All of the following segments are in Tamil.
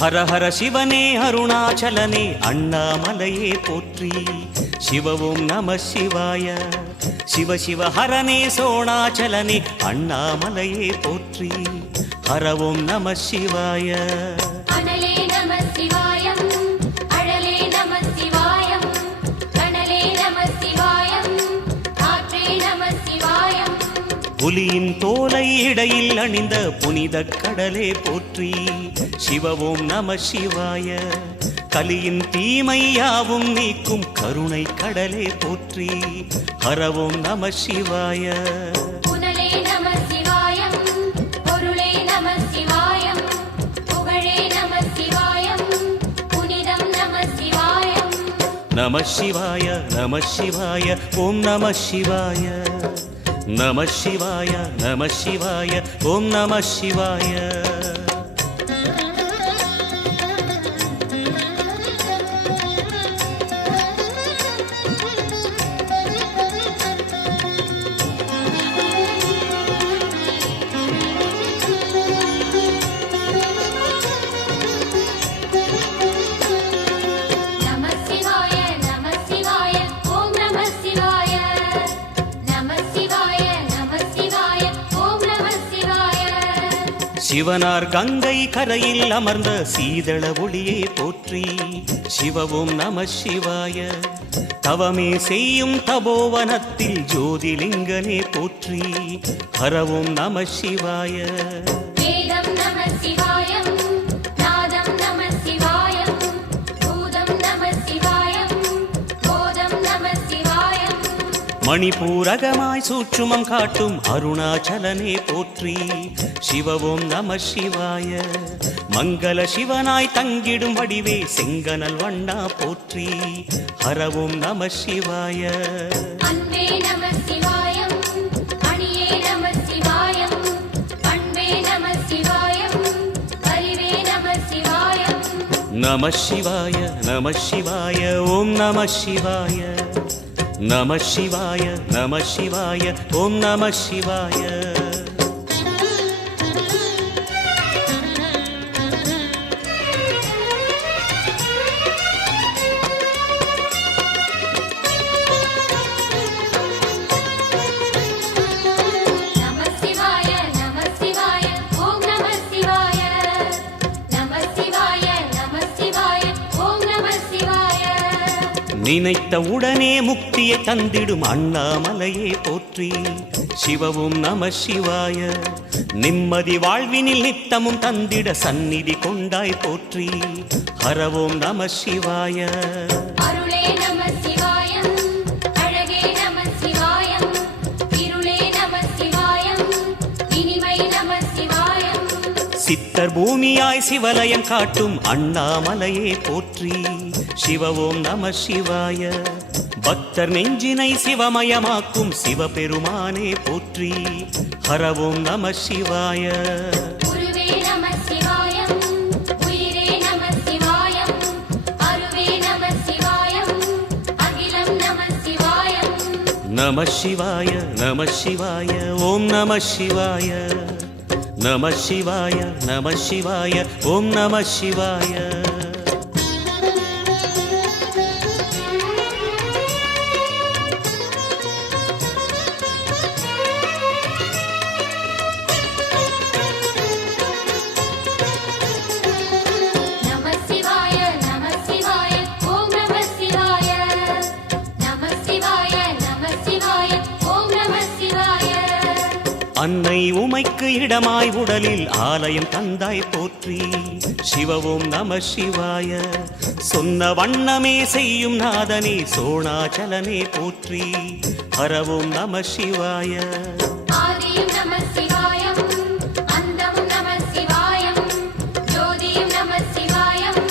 ஹர ஹர சிவனே அருணாச்சலனே அண்ணாமலையே போற்றி. சிவ ஓம் நம சிவாய. சிவ சிவ ஹரனே சோணாச்சலனே அண்ணாமலையே போற்றி. ஹர ஓம் நம சிவாய. அனலே நம சிவாயம், அழலே நம சிவாயம், கனலே நம சிவாயம், காற்றே நம சிவாயம். புலியின் தோலை இடையில் அணிந்த புனித கடலே போற்றி. சிவ ஓம் நம சிவாய. கலியின் தீமையாவும் நீக்கும் கருணை கடலே போற்றி. ஹர ஓம் நம சிவாய. புனலே நம சிவாயம், பொருளே நம சிவாயம், புகழே நம சிவாயம், புனிதம் நம சிவாயம். நம சிவாய நம சிவாய ஓம் நம சிவாய. நம சிவாய நம சிவாய ஓம் நம சிவாய. சிவனார் கங்கை கரையில் அமர்ந்த சீதள ஒளியே போற்றி. சிவ ஓம் நம சிவாய. தவமே செய்யும் தபோவனத்தில் ஜோதிலிங்கனே போற்றி. ஹர ஓம் நம சிவாய. வேதம் நம சிவாயம், நாதம் நம சிவாயம், பூதம் நம சிவாயம், போதம் நம சிவாயம். மணிபூரகமாய் சூட்சுமம் காட்டும் அருணாச்சலனே போற்றி. சிவ ஓம் நம சிவாய. மங்கள சிவனாய் தங்கிடும் வடிவே செங்கனல் வண்ணா போற்றி. ஹர ஓம் நம சிவாய. அன்பே நம சிவாயம், அணியே நம சிவாயம், பண்பே நம சிவாயம், அறிவே நம சிவாயம். நம சிவாய நம சிவாய ஓம் நம சிவாய. நம சிவாய நம சிவாய ஓம் நம சிவாய. நினைத்த உடனே முக்தியை தந்திடும் அண்ணாமலையே போற்றி. சிவ ஓம் நம சிவாய. நிம்மதி வாழ்வினில் நித்தமும் தந்திட சந்நிதி கொண்டாய் போற்றி. ஹர ஓம் நம சிவாய. அருளே நம சிவாயம், அழகே நம சிவாயம், இருளே நம சிவாயம், இனிமை நம சிவாயம். சித்தர் பூமியாய் சிவலயம் காட்டும் அண்ணாமலையே போற்றி. சிவ ஓம் நம சிவாய. பக்தர் நெஞ்சினை சிவமயமாக்கும் சிவபெருமானே போற்றி. ஹர ஓம் நம சிவாய. குருவே நம சிவாயம், உயிரே நம சிவாயம், அருவே நம சிவாயம், அகிலம் நம சிவாயம். நம சிவாய நம சிவாய ஓம் நம சிவாய. நம சிவாய நம சிவாய ஓம் நம சிவாய. அன்னை உமைக்கு இடமாய் உடலில் ஆலயம் தந்தாய் போற்றி. சிவ ஓம் நம சிவாய. சொன்ன வண்ணமே செய்யும் நாதனே சோணாச்சலனே போற்றி. ஹர ஓம் நம சிவாய. ஆதியும் நம சிவாயம், அந்தமும் நம சிவாயம், ஜோதியும் நம சிவாயம்,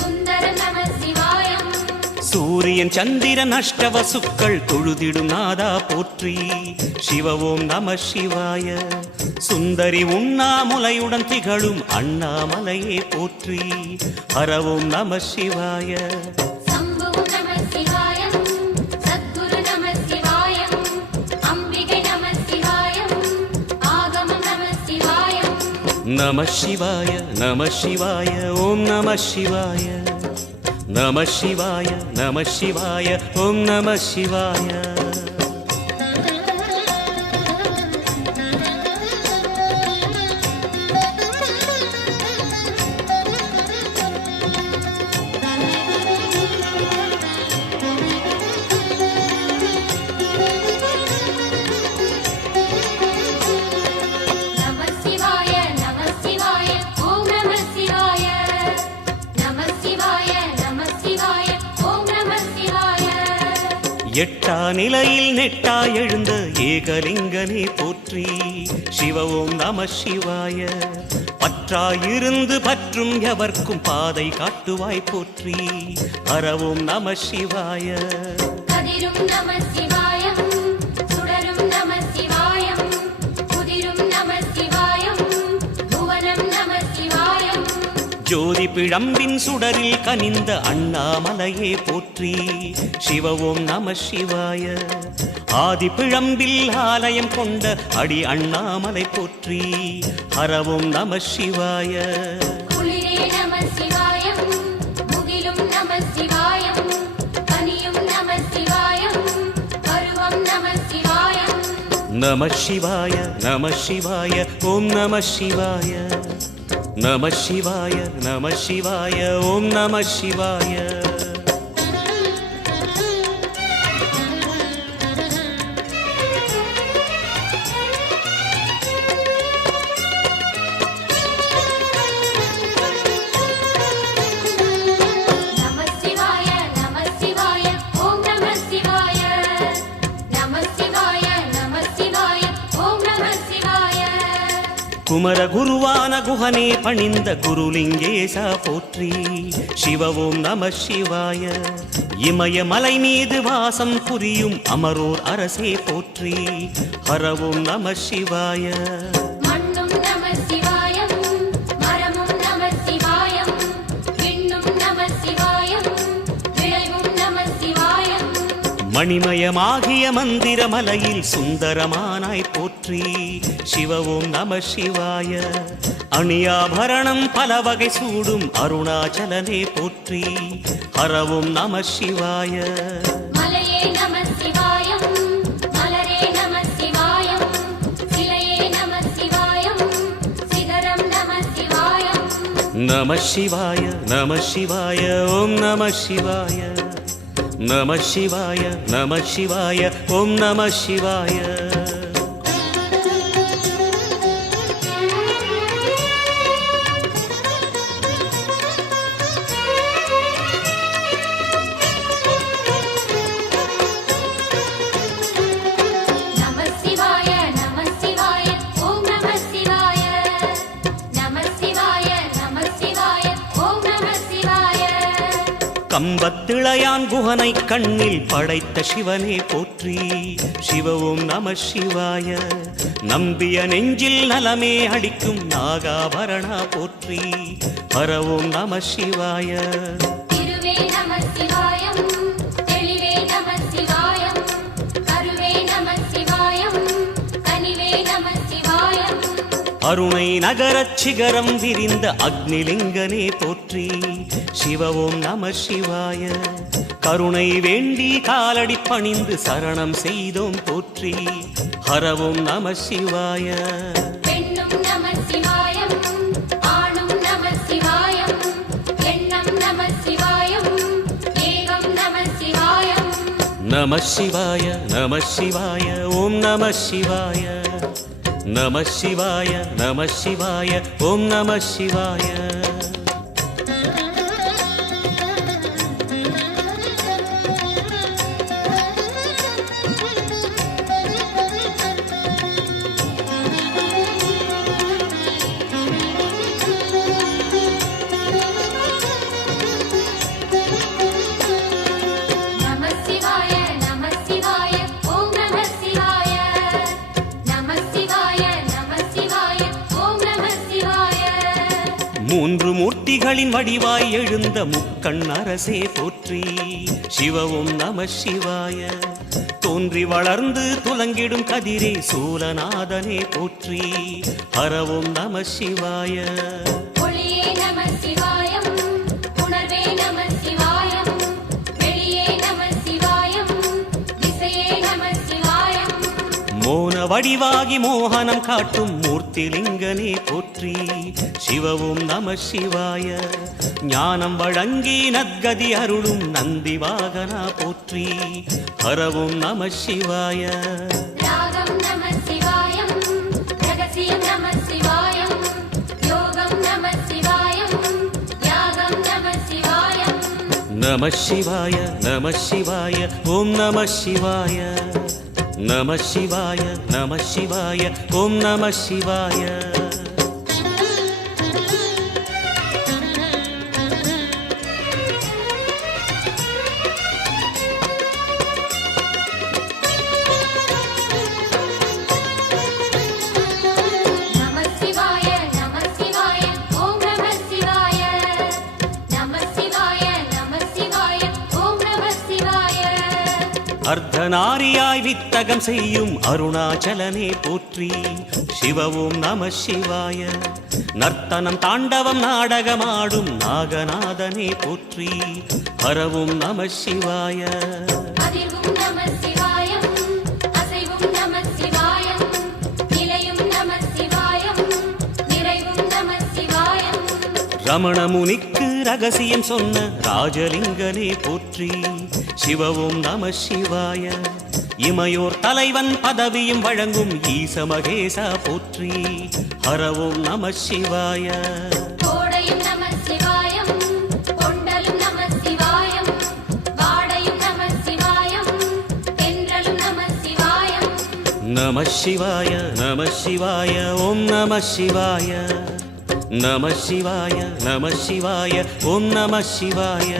சுந்தர நம சிவாயம். சூரியன் சந்திரன் அஷ்டவசுக்கள் தொழுதிடும் நாதா போற்றி. சிவ ஓம் நம சிவாய. சுந்தரி உண்ணாமுலையுடன் திகழும் அண்ணாமலையே போற்றி. ஹர ஓம் நம சிவாய. சம்புவும் நம சிவாயம், சத்குரு நம சிவாயம், அம்பிகை நம சிவாயம், ஆகமம் நம சிவாயம். நம சிவாய நம சிவாய ஓம் நம சிவாய நம சிவாய நம சிவாய ஓம் நம சிவாய நம சிவாய நம சிவாய ஓம் நம சிவாய நம சிவாய நம சிவாய ஓம் நம சிவாய எட்டா நிலையில் நெட்டா எழுந்த ஏகலிங்கனே போற்றி சிவ ஓம் நம சிவாய பற்றாயிருந்து பற்றும் எவர்க்கும் பாதை காட்டுவாய் போற்றி ஹர ஓம் நம சிவாய கதிரும் நம சிவாயம் சுடரும் நம சிவாயம் குதிரும் நம சிவாயம் புவனம் நம சிவாயம் ஜோதி பிழம்பின் சுடரில் கனிந்த அண்ணாமலையே போற்றி சிவ ஓம் நம சிவாய ஆதி பிழம்பில் ஆலயம் கொண்ட அடி அண்ணாமலை போற்றி ஹர ஓம் நம சிவாய குளிரே நம சிவாயம் முகிலும் நம சிவாயம் பனியும் நம சிவாயம் பருவம் நம சிவாயம் நம சிவாய நம சிவாய ஓம் நம சிவாய நம சிவாய நம சிவாய ஓம் நம சிவாய நம சிவாய நம சிவாய ஓம் நம சிவாய நம சிவாய நம சிவாய ஓம் நம சிவாய குமர குருவான குஹனே பணிந்த குருலிங்கேசா போற்றி சிவ ஓம் நம சிவாய இமய மலை மீது வாசம் புரியும் அமரோர் அரசே போற்றி ஹர ஓம் நம சிவாய மண்ணும் நம சிவாயம் மரமும் நம சிவாயம் விண்ணும் நம சிவாயம் விளைவும் நம சிவாயம் மணிமயமாகிய மந்திர மலையில் சுந்தரமானாய் போற்றி சிவ ஓம் நம சிவாய அணியாபரணம் பல வகை சூடும் அருணாச்சலனே போற்றி ஹர ஓம் நம சிவாய மலையே நம சிவாயம் மலரே நம சிவாயம் சிலையே நம சிவாயம் சிகரம் நம சிவாயம் நம சிவாய நம சிவாய ஓம் நம சிவாய நம சிவாய நம சிவாய ஓம் நம சிவாய நம சிவாய நம சிவாய ஓம் நம சிவாய நம சிவாய நம சிவாய ஓம் நம சிவாய கம்பத்திளையான் குஹனை கண்ணில் படைத்த சிவனே போற்றி சிவ ஓம் நம சிவாய நம்பிய நெஞ்சில் நலமே அளிக்கும் நாகாபரணா போற்றி ஹர ஓம் நம சிவாய திருவே நம சிவாயம் தெளிவே நம சிவாயம் கருவே நம சிவாயம் கனிவே நம சிவாயம் அருணை நகரச் சிகரம் விரிந்த அக்னிலிங்கனே போற்றி சிவ ஓம் நம சிவாய கருணை வேண்டி காலடி பணிந்து சரணம் செய்தோம் போற்றி ஹர ஓம் நம சிவாய பெண்ணும் நம சிவாயம் ஆணும் நம சிவாயம் எண்ணம் நம சிவாயம் ஏகம் நம சிவாயம் நம சிவாய நம சிவாய ஓம் நம சிவாய நம சிவாய நம சிவாய ஓம் நம சிவாய நம சிவாய நம சிவாய ஓம் நம சிவாய நம சிவாய நம சிவாய ஓம் நம சிவாய மூன்று மூர்த்திகளின் வடிவாய் எழுந்த முக்கண் அரசே போற்றி. சிவவும் நம சிவாய. தோன்றி வளர்ந்து துலங்கிடும் கதிரே சூலநாதனே போற்றி. ஹரவும் நம சிவாய. ஒளியே நம சிவாயம், உணர்வே நம சிவாயம், வெளியே நம சிவாயம், திசையே நம சிவாயம். மோன வடிவாகி மோகனம் காட்டும் மூர்த்திலிங்கனே போற்றி. சிவவும் நம சிவாய. ஞானம் வழங்கி நற்கதி அருளும் நந்தி வாகனா போற்றி. ஹரவும் நம சிவாய. ராகம் நம சிவாயம், ரகசியம் நம சிவாயம், யோகம் நம சிவாயம், யாகம் நம சிவாயம். நம சிவாய நம சிவாய ஓம் நம சிவாய. நம சிவாய நம சிவாய ஓம் நம சிவாய. நம சிவாய நம சிவாய ஓம் நம சிவாய. நம சிவாய நம சிவாய ஓம் நம சிவாய. அர்த்தநாரியாய் வித்தகம் செய்யும் அருணாச்சலனே போற்றி. சிவவும் நம சிவாய. நர்த்தனம் தாண்டவம் நாடகமாடும் நாகநாதனே போற்றி. ஹரவும் நம சிவாய. அதிர்வும் நம சிவாயம், அசைவும் நம சிவாயம், நிலையும் நம சிவாயம், நிறைவும் நம சிவாயம். ரமண முனிக்கு ரகசியம் சொன்ன ராஜலிங்கனே போற்றி. சிவவும் நம சிவாய. இமையோர் தலைவன் பதவியும் வழங்கும் ஈச மகேசா போற்றி. ஹரவும் நம சிவாய. கோடையும் நம சிவாயம், கொண்டலும் நம சிவாயம், வாடையும் நம சிவாயம், தென்றலும் நம சிவாயம். நம சிவாய நம சிவாய ஓம் நம சிவாய. நம சிவாய நம சிவாய ஓம் நம சிவாய.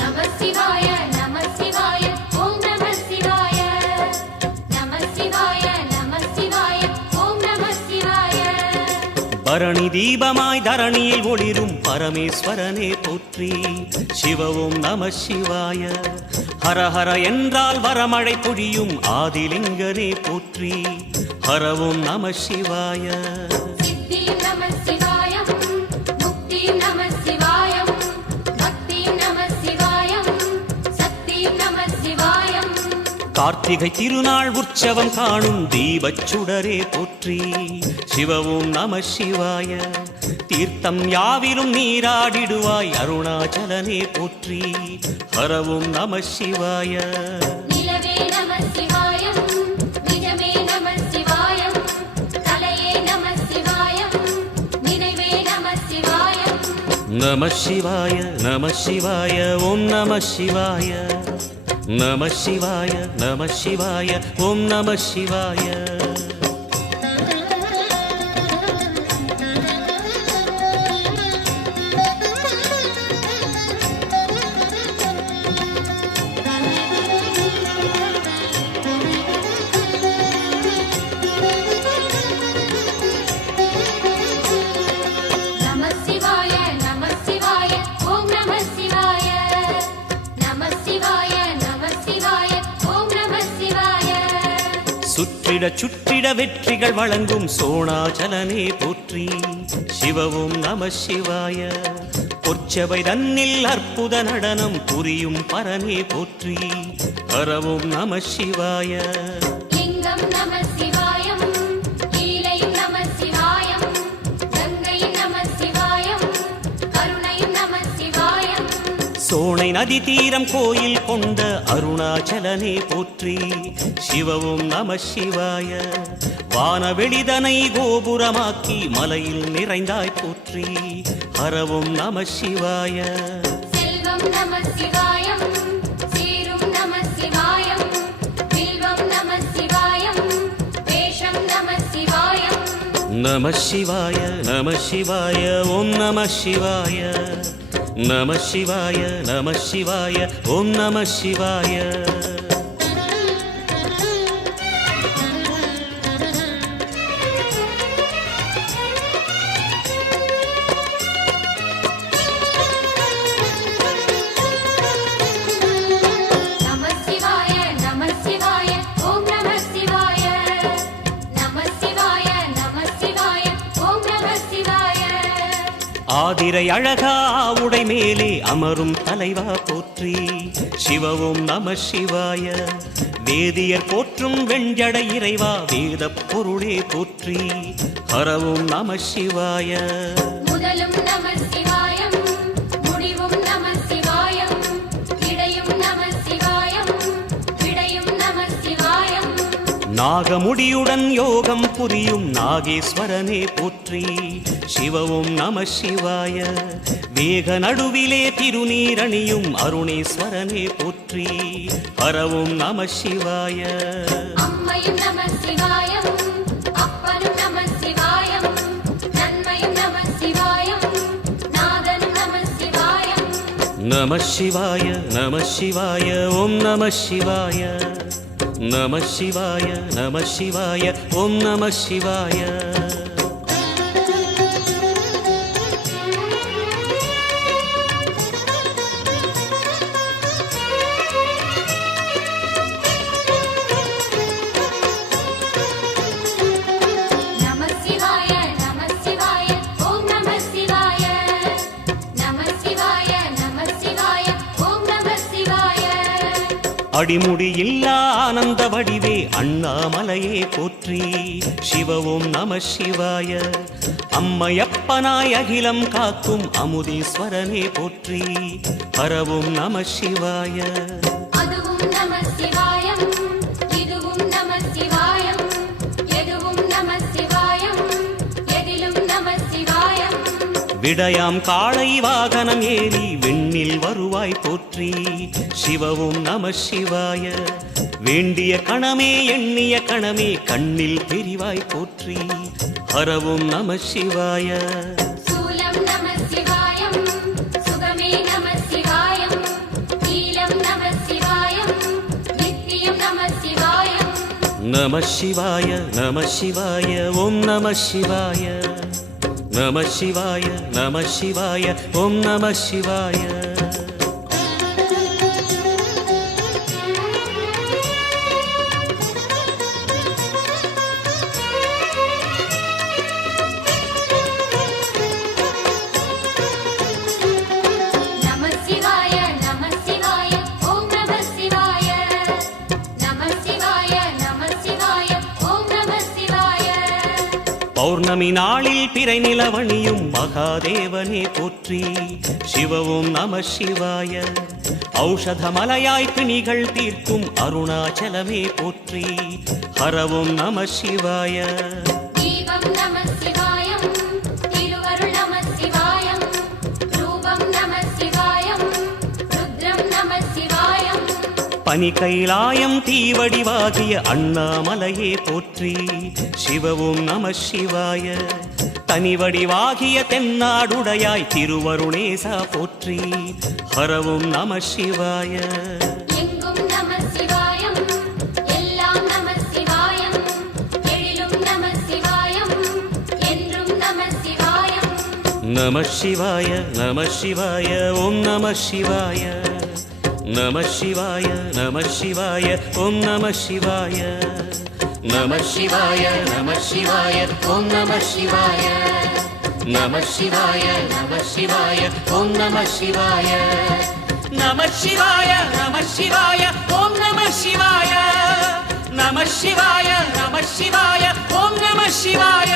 நம சிவாய நம சிவாய ஓம் நம சிவாய. நம சிவாய நம சிவாய ஓம் நம சிவாய. பரணி தீபமாய் தரணியில் ஒளிரும் பரமேஸ்வரனே போற்றி. சிவவும் நம சிவாய. ஹரஹர என்றால் வரமழை பொழியும் ஆதிலிங்கனே போற்றி. ஹரவும் நம சிவாய. சித்தியும் நம சிவாயம், முக்தியும் நம சிவாயம், பக்தியும் நம சிவாயம், சக்தியும் நம சிவாயம். கார்த்திகை திருநாள் உற்சவம் காணும் தீபச் சுடரே போற்றி. சிவவும் நம சிவாய. தீர்த்தம் யாவிலும் நீராடிடுவாய் அருணாச்சலனே போற்றி. ஹரவும் நம சிவாய. நிலவே நம சிவாயம், நிஜமே நம சிவாயம், கலையே நம சிவாயம், நினைவே நம சிவாயம். நம சிவாய நம சிவாய ஓம் நம சிவாய. நம சிவாய நம சிவாய ஓம் நம சிவாய. நம சிவாய நம சிவாய ஓம் நம சிவாய. நம சிவாய நம சிவாய ஓம் நம சிவாய. சுற்றிட சுற்றிட வெற்றிகள் வழங்கும் சோணாச்சலனே போற்றி. சிவவும் நம சிவாய. பொற்சபை தன்னில் அற்புத நடனம் புரியும் பரனே போற்றி. ஹரவும் நம சிவாய. லிங்கம் நம சிவாயம், லீலையும் நம சிவாயம், கங்கையும் நம சிவாயம், கருணையும் நம சிவாயம். சோனை நதி தீரம் கோயில் கொண்ட அருணாச்சலனே போற்றி. சிவவும் நம சிவாய. வானவெளிதனை கோபுரமாக்கி மலையில் நிறைந்தாய் போற்றி. ஹரவும் நம சிவாய. செல்வம் நம சிவாயம், சீரும் நம சிவாயம், வில்வம் நம சிவாயம், வேஷம் நம சிவாயம். நம சிவாய நம சிவாய ஓம் நம சிவாய நம சிவாய நம சிவாய ஓம் நம சிவாய ஆதிரை அழகா உடை மேலே அமரும் தலைவா போற்றி சிவவும் நம சிவாய வேதியர் போற்றும் வெண்ஜடை இறைவா வேத பொருளே போற்றி ஹரவும் நம சிவாய முதலும் நம சிவாயம் முடிவும் நம சிவாயம் இடையும் நம சிவாயம் விடையும் நம சிவாயம் நாகமுடியுடன் யோகம் புரியும் நாகேஸ்வரனே போற்றி சிவவும் நம சிவாய வேக நடுவிலே திருநீரணியும் அருணேஸ்வரனே போற்றி ஹரவும் நம சிவாய அம்மையும் நம சிவாயம் அப்பனும் நம சிவாயம் நன்மையும் நம சிவாயம் நாதனும் நம சிவாயம் நம சிவாய நம சிவாய ஓம் நம சிவாய நம சிவாய நம சிவாய ஓம் நம சிவாய அடிமுடி இல்லா ஆனந்த வடிவே அண்ணாமலையே போற்றி சிவவும் நம சிவாய அம்மையப்பனாய் அகிலம் காக்கும் அமுதீஸ்வரனே போற்றி ஹரவும் நம சிவாய அதுவும் நம சிவாயம் இதுவும் நம சிவாயம் எதுவும் நம சிவாயம் எதிலும் நம சிவாயம் விடயாம் காளை வாகனம் ஏறி விண்ணில் வருவாய் போற்றி சிவவும் நம சிவாய வேண்டிய கணமே எண்ணிய கணமே கண்ணில் தெரிவாய் போற்றி ஹரவும் நம சிவாய சூலம் நம சிவாயம் சுகமே நம சிவாயம் நீலம் நம சிவாயம் நித்தியம் நம சிவாயம் நம சிவாய நம சிவாய ஓம் நம சிவாய நம சிவாய நம சிவாய ஓம் நம சிவாய பௌர்ணமி நாளில் பிறை நிலவணியும் மகாதேவனே போற்றி சிவவும் நம சிவாய ஔஷதமலையாய் பிணிகள் தீர்க்கும் அருணாச்சலமே போற்றி ஹரவும் நம சிவாய தீபம் நம சிவாயம் திருவருள் நம சிவாயம் ரூபம் நம சிவாயம் ருத்ரம் நம சிவாயம் பனி கைலாயம் தீவடிவாகிய அண்ணாமலையே போற்றி சிவவும் நம சிவாய தனிவடிவாகிய தென்னாடுடையாய் திருவருணேசா போற்றி ஹரவும் நம சிவாய எங்கும் நம சிவாயம் எல்லாம் நம சிவாயம் எழிலும் நம சிவாயம் என்றும் நம சிவாயம் நம சிவாய நம சிவாய ஓம் நம சிவாய நம சிவாய நம சிவாய ஓம் நம சிவாய நம சிவாய நம சிவாய ஓம் நம சிவாய நம சிவாய நம சிவாய ஓம் நம சிவாய நம சிவாய நம சிவாய ஓம் நம சிவாய நம சிவாய நம சிவாய ஓம் நம சிவாய